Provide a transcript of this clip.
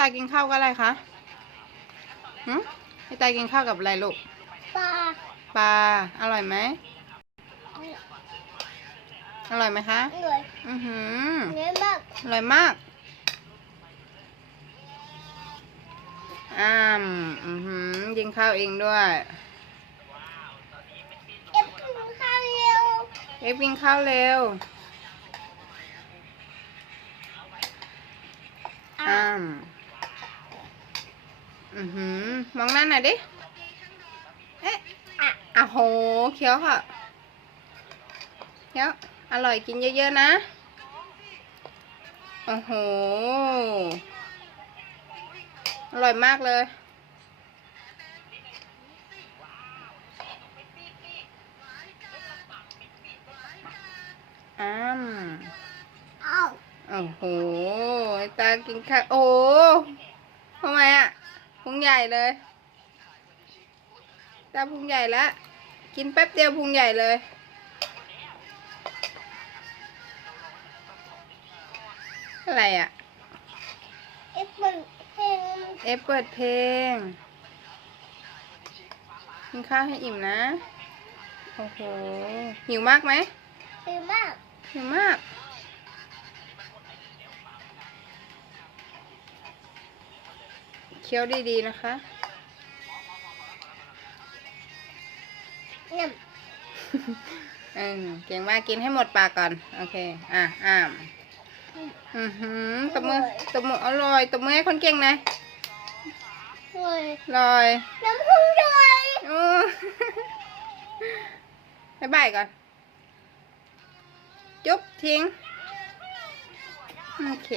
ตากินข้าวกับอะไรคะหืมพี่ตากินข้าวกับอะไรลูก ปลาปลา อร่อยไหม อร่อยไหมคะเหนื่อยอือหือเหนื่อยมากอร่อยมาก อ้ามอือหือกินข้าวเองด้วย เอ็บกินข้าวเร็วเอ๊ะกินข้าวเร็ว อ้าม อือหือมองหน้าหน่อยดิ เอ๊ะอะอะโหเคี้ยวค่ะเคี้ยวอร่อยกินเยอะๆนะ โอ้โห อร่อยมากเลย อ้ามเอาโอ้โห ตากินข้าวโอ้โหทำไมอะ พุงใหญ่เลยตาพุงใหญ่แล้ว กินแป๊บเดียวพุงใหญ่เลย อะไรอะ เอ็บมันเพลงเอฟเปิดเพลง กินข้าวให้อิ่มนะ โอ้โห หิวมากไหมดีมาก หิวมาก คี้ยวดีๆนะคะเนี่ยเออเก่งมากกินให้หมดปากก่อน โอเค อะอ่ามอือหือตบมือตบมืออร่อยตบมือให้คนเก่งหนะเหนื่อยอร่อยน้ำพุงด้วยอู้บ๊ายบายก่อน จุ๊บทิ้ง โอเค